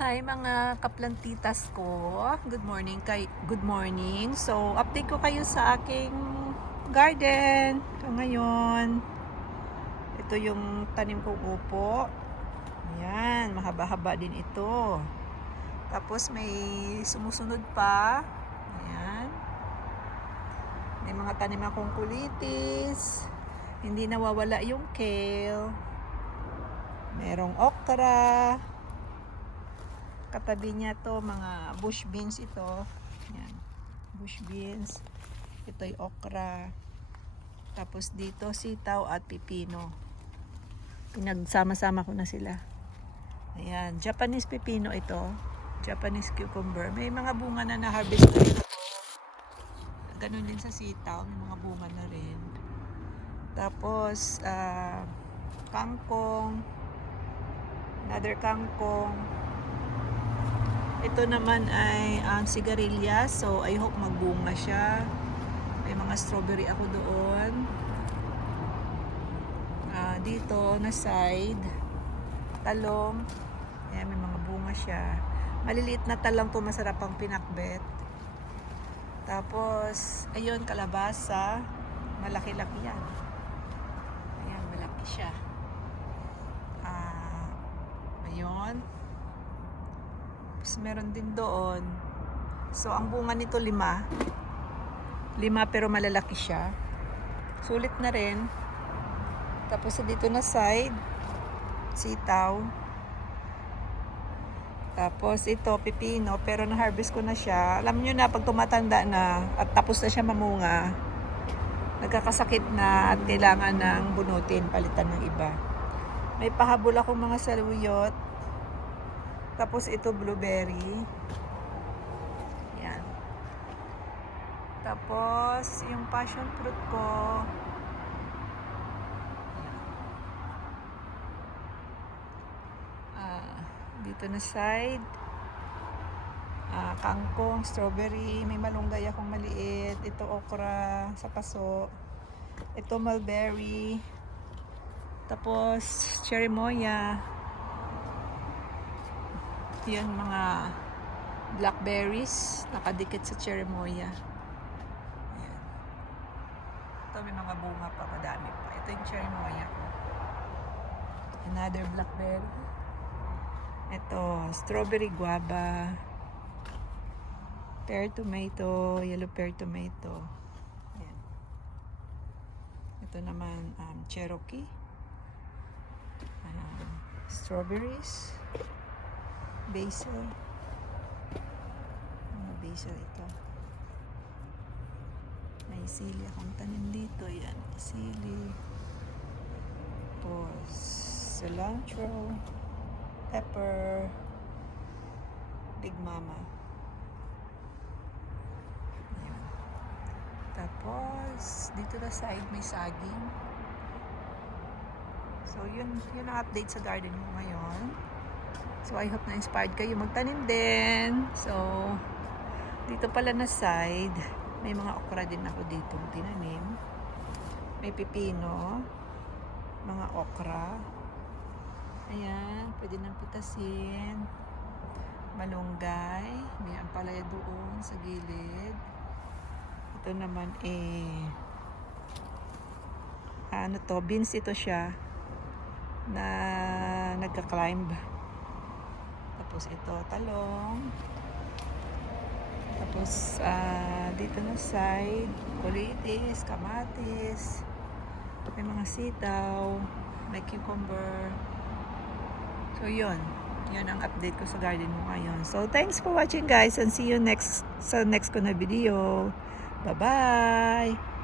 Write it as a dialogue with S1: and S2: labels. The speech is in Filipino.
S1: Hi mga kaplantitas ko. Good morning kay Good morning. So, update ko kayo sa aking garden. So, ngayon, ito yung tanim kong upo. Ayan, mahaba-haba din ito. Tapos may sumusunod pa. Ayan. May mga tanim akong kulitis. Hindi nawawala yung kale. Merong okra. Katabi niya to mga bush beans ito. Yan. Bush beans. Ito ay okra. Tapos dito sitaw at pipino. Pinagsama-sama ko na sila. Ayan. Japanese pipino ito. Japanese cucumber. May mga bunga na na-harvest na rin ako. Ganun din sa sitaw. May mga bunga na rin. Tapos, ah, kangkong. Another kangkong. Ito naman ay ang sigarilyas. So, I hope magbunga siya. May mga strawberry ako doon. Ah, dito na side. Talong. Ayan, may mga bunga siya. Maliliit na talong to masarap ang pinakbet. Tapos, ayun, kalabasa. Malaki-laki yan. Ayan, malaki siya. Ah, ayun. Tapos meron din doon. So, ang bunga nito lima. Lima pero malalaki siya. Sulit na rin. Tapos sa dito na side, sitaw. Tapos ito, pipino, pero na-harvest ko na siya. Alam nyo na, pag tumatanda na at tapos na siya mamunga, nagkakasakit na at kailangan ng bunutin, palitan ng iba. May pahabol akong mga saluyot. Tapos ito blueberry. Yan. Tapos yung passion fruit ko. Ah, dito na side. Ah, kangkong, strawberry, may malunggay akong maliit. Ito okra sa paso. Ito mulberry. Tapos cherry Yan mga blackberries nakadikit sa cherry moya. Ayan. Ito may mga bunga pa, madami pa. Ito yung cherry moya ko. Another blackberry. Ito, strawberry guava. Pear tomato, yellow pear tomato. Ayan. Ito naman, um, Cherokee. Um, strawberries basil. Mga basil ito. May sili akong tanim dito. Yan, sili. Tapos, cilantro, pepper, big mama. Yan. Tapos, dito na side may saging. So, yun, yun update sa garden ko ngayon. So, I hope na-inspired kayo magtanim din. So, dito pala na side, may mga okra din ako dito tinanim. May pipino, mga okra. Ayan, pwede nang pitasin. Malunggay, may ampalaya doon sa gilid. Ito naman eh, ano to, beans ito siya na nagka-climb. Tapos ito, talong. Tapos, ah, dito na side, kulitis, kamatis. May mga sitaw, may cucumber. So, yun. Yun ang update ko sa garden mo ngayon. So, thanks for watching guys and see you next sa next ko na video. Bye-bye!